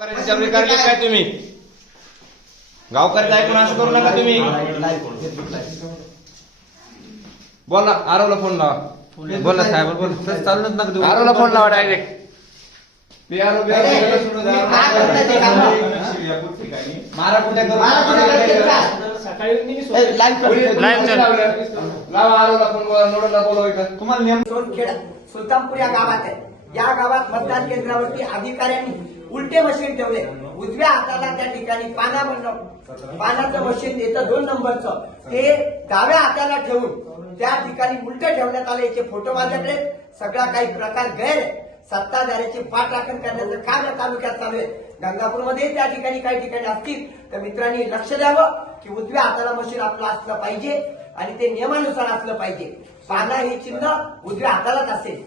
चर्चा करली काय तुम्ही? गावकरी ऐकून असं करू नका तुम्ही. बोला आरवला फोन लावा. बोला साहेब बोला. चालूच नका देऊ. आरवला फोन लावा डायरेक्ट. मारा कुठे लावा आरवला फोन नोडला बोलवा. तुम्हाला नेम सोनखेडा सुलतानपूर या गावात आहे. या गावात मतदान केंद्रावरती अधिकाऱ्यांनी उलटे मशीन ठेवले. उजव्या हाताला त्या ठिकाणी पानाचं मशीन येतं 2 नंबरचं, ते डाव्या हाताला ठेवून त्या ठिकाणी उलटे ठेवण्यात आले. याचे फोटो माझ्याकडे. सगळा काही प्रकार गैर सत्ताधाऱ्याची पाठराखण करण्याचं काम या तालुक्यात चालू आहे. गंगापूरमध्ये त्या ठिकाणी काही ठिकाणी असतील तर मित्रांनी लक्ष द्यावं की उजव्या हाताला मशीन आपलं असलं पाहिजे आणि ते नियमानुसार असलं पाहिजे. पाना हे चिन्ह उजव्या हातालाच असेल.